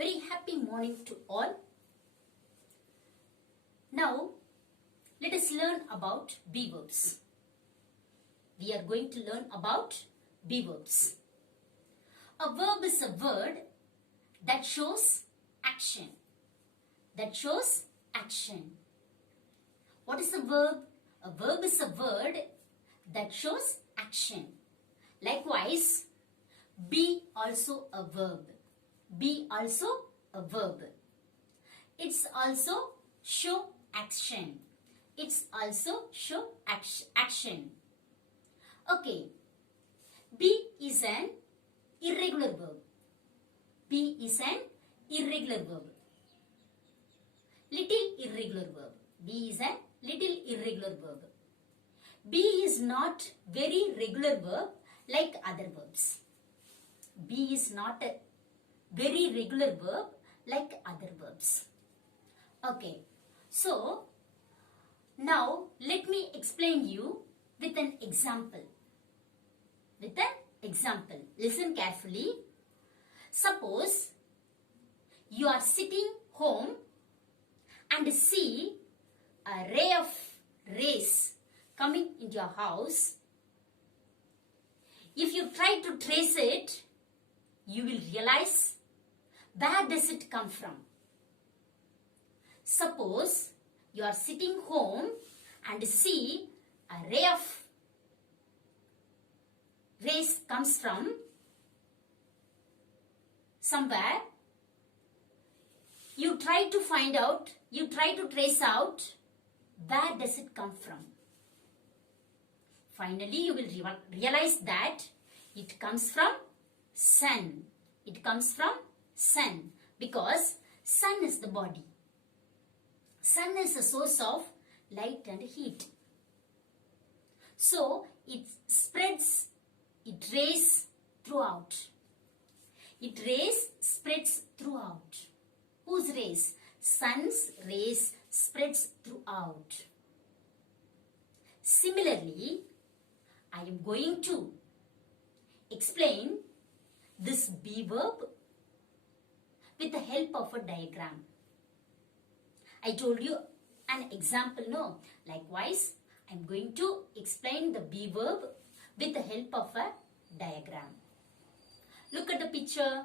Very happy morning to all. Now, let us learn about be verbs. We are going to learn about be verbs. A verb is a word that shows action. That shows action. What is a verb? A verb is a word that shows action. Likewise, be also a verb. Be also a verb. It's also show action. It's also show action. Okay. Be is an irregular verb. Be is an irregular verb. Little irregular verb. Be is a little irregular verb. Be is not very regular verb like other verbs. Be is not a very regular verb like other verbs. Okay. So, now let me explain you with an example. With an example. Listen carefully. Suppose you are sitting home and see a ray of rays coming into your house. If you try to trace it, you will realize where does it come from. Suppose you are sitting home and see a ray of rays comes from somewhere. You try to find out, you try to trace out where does it come from. Finally, you will realize that it comes from sun. It comes from sun because sun is the body. Sun is a source of light and heat. So, it spreads, it rays throughout. It rays spreads throughout. Whose rays? Sun's rays spreads throughout. Similarly, I am going to explain this be verb with the help of a diagram. I told you an example, no? Likewise, I am going to explain the be verb with the help of a diagram. Look at the picture.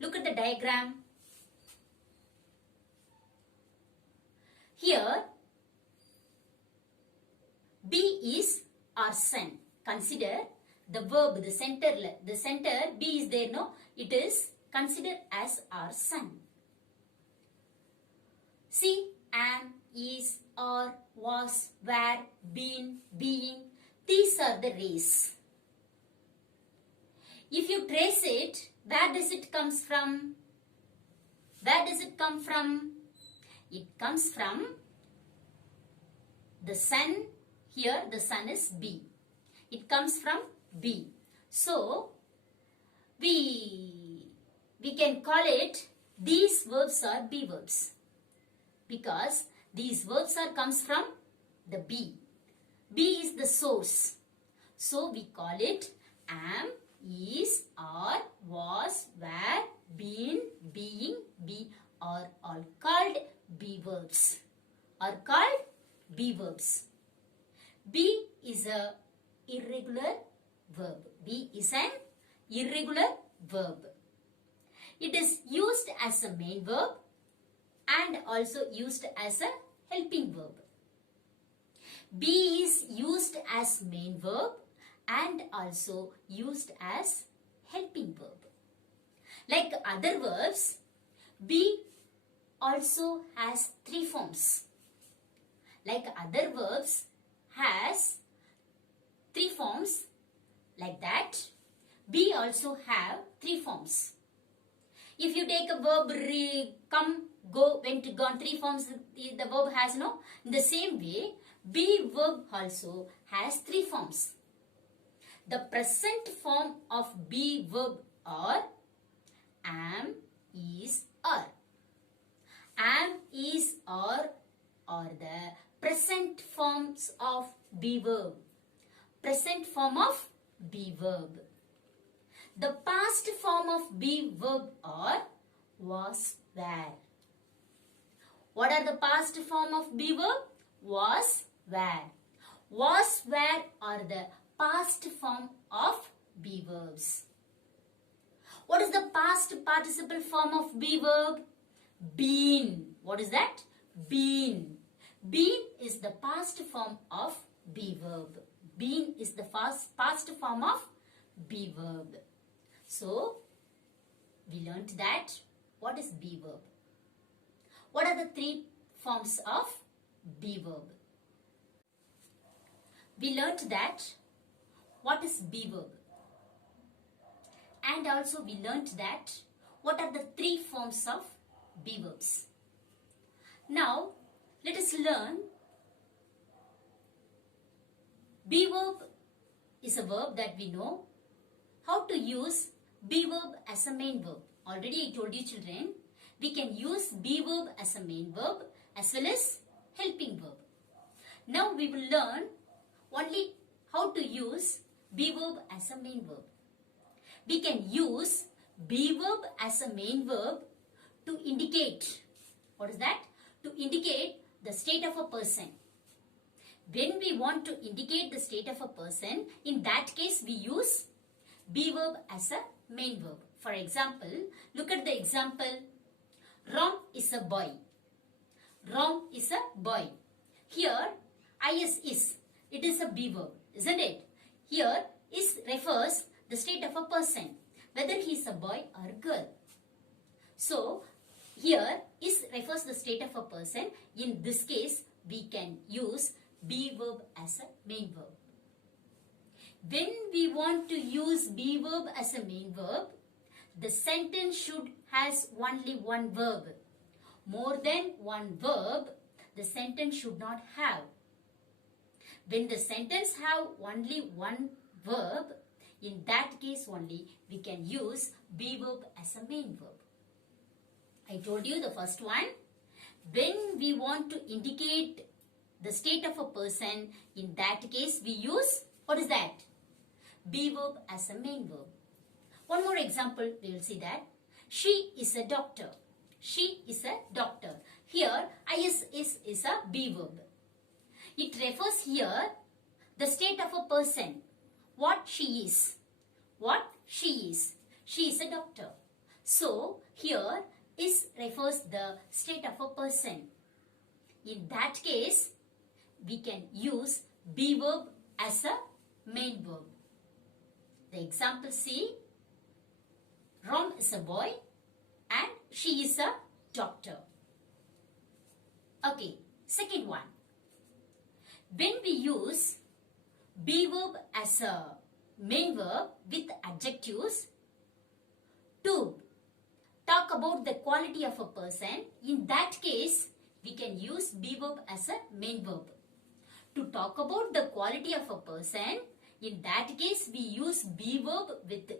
Look at the diagram. Here, be is our sun. Consider the verb, the center be is there, no? It is considered as our sun. See, am, is, are, was, were, been, being. These are the rays. If you trace it, where does it comes from? Where does it come from? It comes from the sun. Here the sun is B. It comes from B. So, we can call it, these verbs are be verbs. Because these verbs comes from the B. B is the source. So, we call it am, is, are, was, were, been, being, be are all called be verbs. Are called be verbs. Be is a irregular verb. Be is an irregular verb. It is used as a main verb and also used as a helping verb. Be is used as main verb and also used as helping verb. Like other verbs, be also has three forms. Like other verbs has three forms. Like that, be also have three forms. If you take a verb come, go, went, gone, three forms the verb has, no? In the same way, be verb also has three forms. The present form of be verb are am, is, are. Am, is, are the present forms of be verb. Present form of be verb. The past form of be verb are was, were. What are the past form of be verb? Was, were. Was, were are the past form of be verbs. What is the past participle form of be verb? Been. What is that? Been. Been is the past form of be verb. Been is the past form of be verb. So, we learnt that what is be verb? What are the three forms of be verb? We learnt that what is be verb? And also we learnt that what are the three forms of be verbs. Now, let us learn be verb is a verb that we know. How to use be verb as a main verb. Already I told you children, we can use be verb as a main verb as well as helping verb. Now we will learn only how to use be verb as a main verb. We can use be verb as a main verb to indicate, what is that? To indicate the state of a person. When we want to indicate the state of a person, in that case we use be verb as a main verb. For example, look at the example. Ram is a boy. Ram is a boy. Here, is. It is a be verb, isn't it? Here, is refers the state of a person, whether he is a boy or a girl. So, here, is refers the state of a person. In this case, we can use be verb as a main verb. When we want to use be verb as a main verb, the sentence should has only one verb. More than one verb, the sentence should not have. When the sentence have only one verb, in that case only we can use be verb as a main verb. I told you the first one. When we want to indicate the state of a person, in that case we use, what is that? Be verb as a main verb. One more example, we will see that. She is a doctor. She is a doctor. Here, is a be verb. It refers here the state of a person. What she is. What she is. She is a doctor. So, here is refers the state of a person. In that case, we can use be verb as a main verb. The example see, Ram is a boy and she is a doctor. Okay, second one. When we use be verb as a main verb with adjectives to talk about the quality of a person, in that case, we can use be verb as a main verb. To talk about the quality of a person, in that case, we use be verb with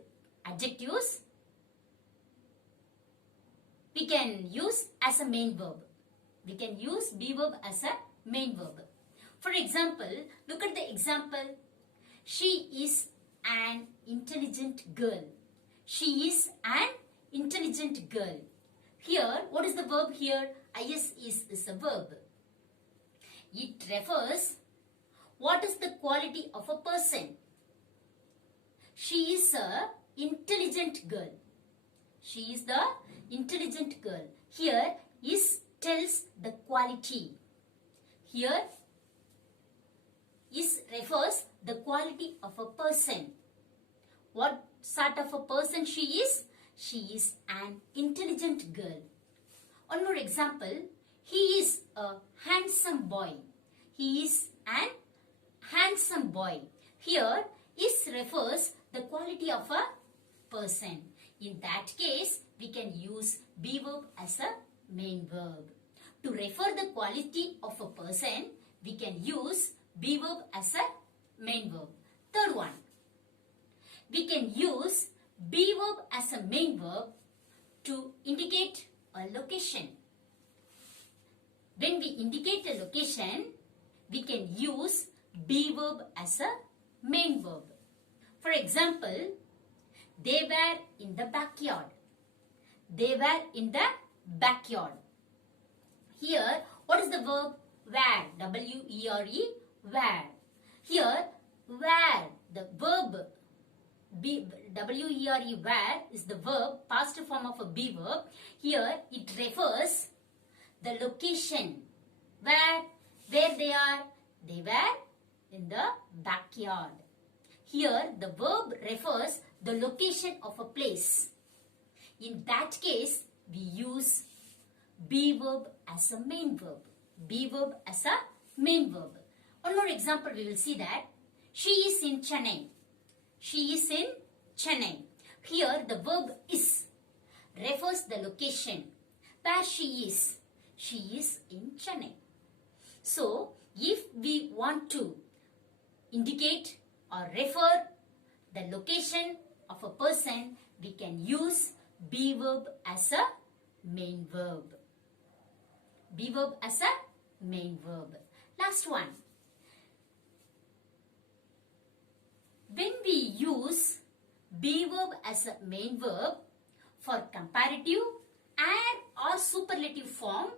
adjectives. We can use as a main verb. We can use be verb as a main verb. For example, look at the example. She is an intelligent girl. She is an intelligent girl. Here, what is the verb here? Is a verb. It refers what is the quality of a person. She is a intelligent girl. She is the intelligent girl. Here is tells the quality. Here is refers the quality of a person. What sort of a person she is? She is an intelligent girl. One more example. He is a handsome boy. He is an handsome boy. Here is refers the quality of a person. In that case, we can use be verb as a main verb. To refer the quality of a person, we can use be verb as a main verb. Third one. We can use be verb as a main verb to indicate a location. When we indicate a location, we can use be verb as a main verb. For example, they were in the backyard. They were in the backyard. Here, what is the verb? Were. W-E-R-E. Were. Here, were. The verb W-E-R-E. Were is the verb, past form of a be verb. Here, it refers the location. Where they are? They were in the backyard. Here, the verb refers the location of a place. In that case, we use be verb as a main verb. Be verb as a main verb. One more example, we will see that. She is in Chennai. She is in Chennai. Here, the verb is refers the location where she is. She is in Chennai. So, if we want to indicate or refer the location of a person, we can use be verb as a main verb. Be verb as a main verb. Last one. When we use be verb as a main verb for comparative and or superlative form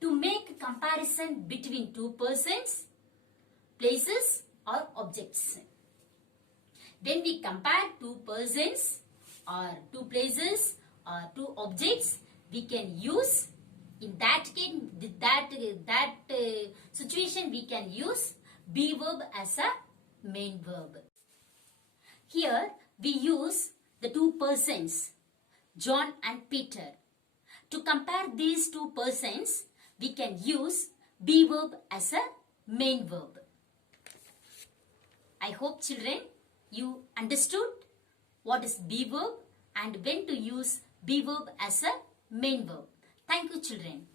to make comparison between two persons, places or objects. When we compare two persons or two places or two objects, we can use, in that case, that situation, we can use be verb as a main verb. Here we use the two persons, John and Peter. To compare these two persons, we can use be verb as a main verb. I hope children, you understood what is be verb and when to use be verb as a main verb. Thank you children.